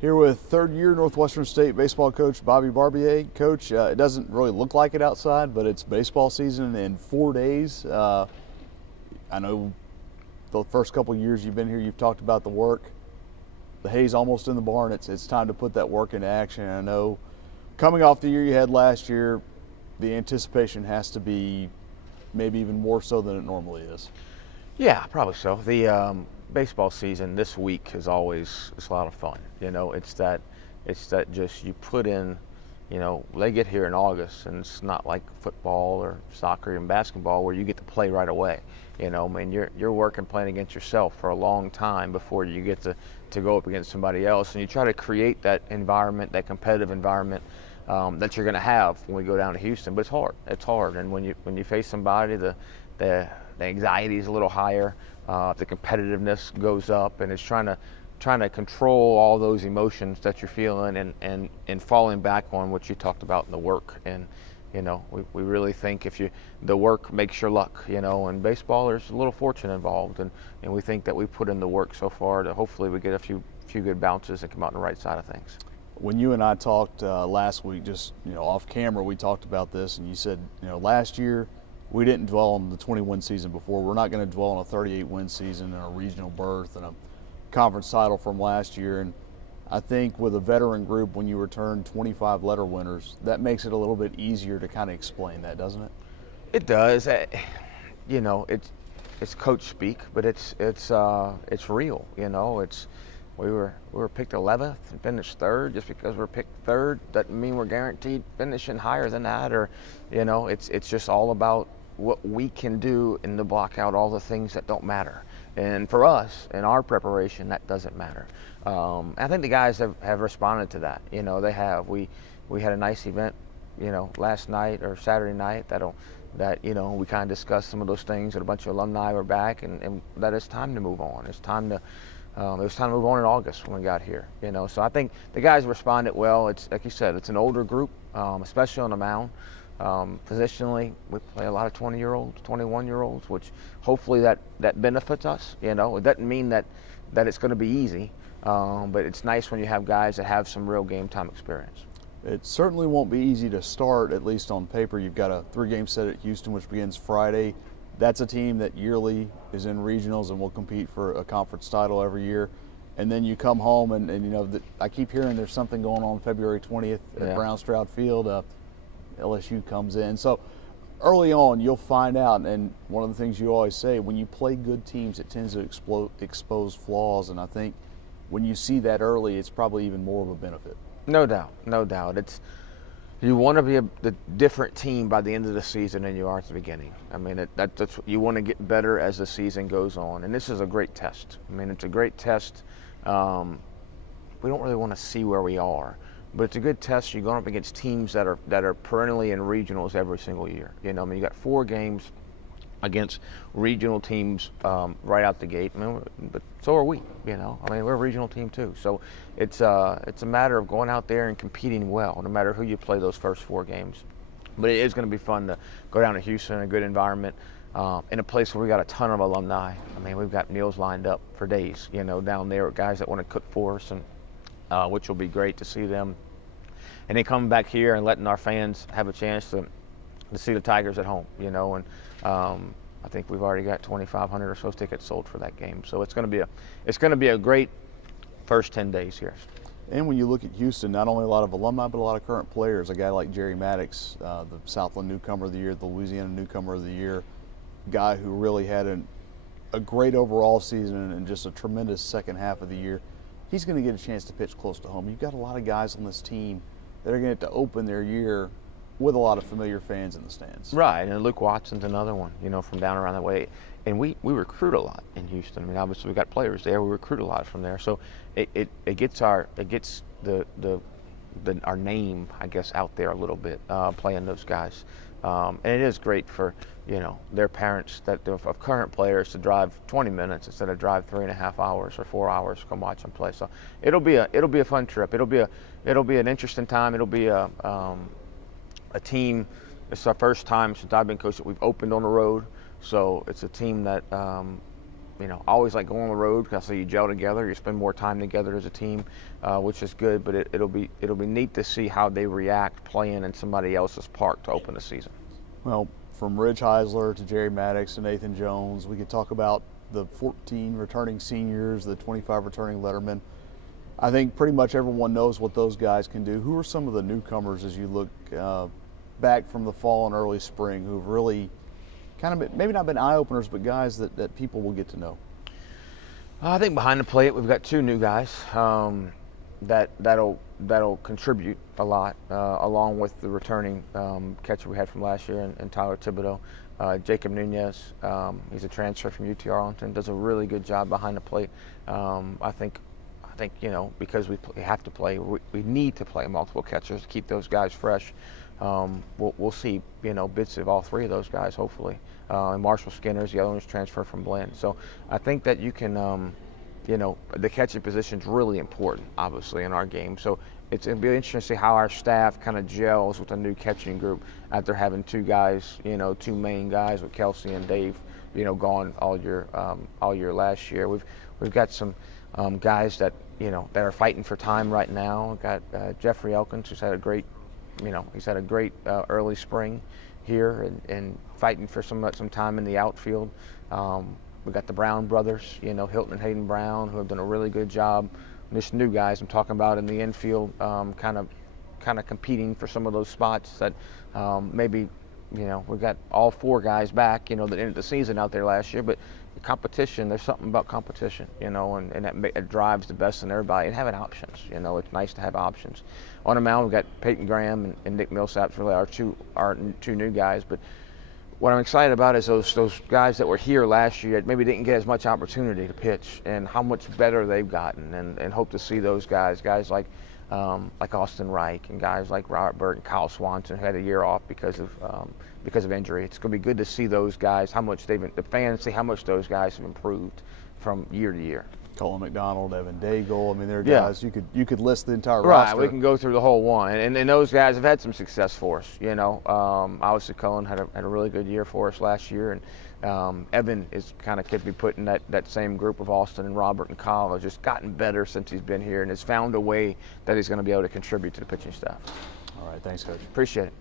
Here with third-year Northwestern State baseball coach Bobby Barbier. Coach, it doesn't really look like it outside, but it's baseball season in 4 days. I know the first couple of years you've been here, you've talked about the work. The hay's almost in the barn. It's time to put that work into action. And I know coming off the year you had last year, the anticipation has to be maybe even more so than it normally is. Yeah, probably so. The baseball season this week is always a lot of fun. It's that just you put in. They get here in August, and it's not like football or soccer and basketball where you get to play right away. You're working playing against yourself for a long time before you get to go up against somebody else, and you try to create that environment, that competitive environment that you're going to have when we go down to Houston. But it's hard. It's hard, and when you face somebody, the anxiety is a little higher, the competitiveness goes up, and it's trying to control all those emotions that you're feeling and falling back on what you talked about in the work. And we really think the work makes your luck. In baseball there's a little fortune involved, and we think that we put in the work so far to hopefully we get a few good bounces and come out on the right side of things. When you and I talked last week, just off camera, we talked about this, and you said last year we didn't dwell on the 20-win season before. We're not going to dwell on a 38-win season and a regional berth and a conference title from last year. And I think with a veteran group, when you return 25 letter winners, that makes it a little bit easier to kind of explain that, doesn't it? It does. It's coach speak, but it's real. We were picked 11th and finished third. Just because we're picked third doesn't mean we're guaranteed finishing higher than that. Or it's just all about what we can do and to block out all the things that don't matter. And for us, in our preparation, that doesn't matter. I think the guys have responded to that. They have. We had a nice event, last night or Saturday night we kind of discussed some of those things, and a bunch of alumni were back, and that it's time to move on. It was time to move on in August when we got here. So I think the guys responded well. It's like you said, it's an older group, especially on the mound. Positionally, we play a lot of 20-year-olds, 21-year-olds, which hopefully that benefits us. It doesn't mean that it's going to be easy, but it's nice when you have guys that have some real game time experience. It certainly won't be easy to start, at least on paper. You've got a 3-game set at Houston, which begins Friday. That's a team that yearly is in regionals and will compete for a conference title every year. And then you come home and I keep hearing there's something going on February 20th at Brown Stroud Field. LSU comes in. So early on, you'll find out. And one of the things you always say, when you play good teams, it tends to expose flaws. And I think when you see that early, it's probably even more of a benefit. No doubt. You want to be a different team by the end of the season than you are at the beginning. That's you want to get better as the season goes on. And this is a great test. It's a great test. We don't really want to see where we are, but it's a good test. You're going up against teams that are perennially in regionals every single year. You got 4 games against regional teams right out the gate. But so are we. We're a regional team too. So it's a matter of going out there and competing well, no matter who you play those first 4 games. But it is going to be fun to go down to Houston in a good environment, in a place where we got a ton of alumni. We've got meals lined up for days. Down there with guys that want to cook for us, and which will be great to see them. And then coming back here and letting our fans have a chance to see the Tigers at home. And I think we've already got 2,500 or so tickets sold for that game. So it's going to be a great first 10 days here. And when you look at Houston, not only a lot of alumni, but a lot of current players. A guy like Jerry Maddox, the Southland Newcomer of the Year, the Louisiana Newcomer of the Year, guy who really had a great overall season and just a tremendous second half of the year. He's going to get a chance to pitch close to home. You've got a lot of guys on this team that are going to have to open their year with a lot of familiar fans in the stands. Right, and Luke Watson's another one, from down around that way. And we recruit a lot in Houston. Obviously we got players there. We recruit a lot from there. So it gets our name, I guess, out there a little bit, playing those guys. And it is great for their parents of current players to drive 20 minutes instead of drive 3.5 hours or 4 hours to come watch them play. So it'll be a fun trip. It'll be an interesting time. It'll be a team. It's our first time since I've been coaching. We've opened on the road, so it's a team that always like going on the road because so you gel together, you spend more time together as a team, which is good. But it'll be neat to see how they react playing in somebody else's park to open the season. Well, from Ridge Heisler to Jerry Maddox to Nathan Jones, we could talk about the 14 returning seniors, the 25 returning lettermen. I think pretty much everyone knows what those guys can do. Who are some of the newcomers as you look back from the fall and early spring who've really kind of maybe not been eye-openers, but guys that people will get to know? I think behind the plate we've got two new guys that'll contribute a lot, along with the returning catcher we had from last year and Tyler Thibodeau. Jacob Nunez, he's a transfer from UT Arlington, does a really good job behind the plate. I think because we have to play, we need to play multiple catchers to keep those guys fresh. We'll see, bits of all three of those guys, hopefully. And Marshall Skinner's the other one's transferred from Blinn. So I think that you can, the catching position is really important, obviously, in our game. So it's going to be interesting to see how our staff kind of gels with a new catching group after having two guys, two main guys with Kelsey and Dave, gone all year last year. We've got some guys that that are fighting for time right now. We've got Jeffrey Elkins, who's had a great early spring here and fighting for some time in the outfield. We've got the Brown brothers, Hilton and Hayden Brown, who have done a really good job. Just new guys I'm talking about in the infield, kind of competing for some of those spots that maybe, we've got all four guys back, that ended the season out there last year, but the competition, there's something about competition, and that drives the best in everybody, and having options, it's nice to have options. On the mound, we've got Peyton Graham and Nick Millsap's really our two new guys, but what I'm excited about is those guys that were here last year that maybe didn't get as much opportunity to pitch, and how much better they've gotten, and hope to see those guys like Austin Reich and guys like Robert Burt and Kyle Swanson, who had a year off because of injury. It's going to be good to see those guys, the fans see how much those guys have improved from year to year. Colin McDonald, Evan Daigle. I mean, there are guys you could list the entire roster. Right, we can go through the whole one, and those guys have had some success for us. Obviously Colin had a really good year for us last year, and Evan is kind of could be put in that same group of Austin and Robert and Kyle. Has just gotten better since he's been here and has found a way that he's going to be able to contribute to the pitching staff. All right, thanks, Coach. Appreciate it.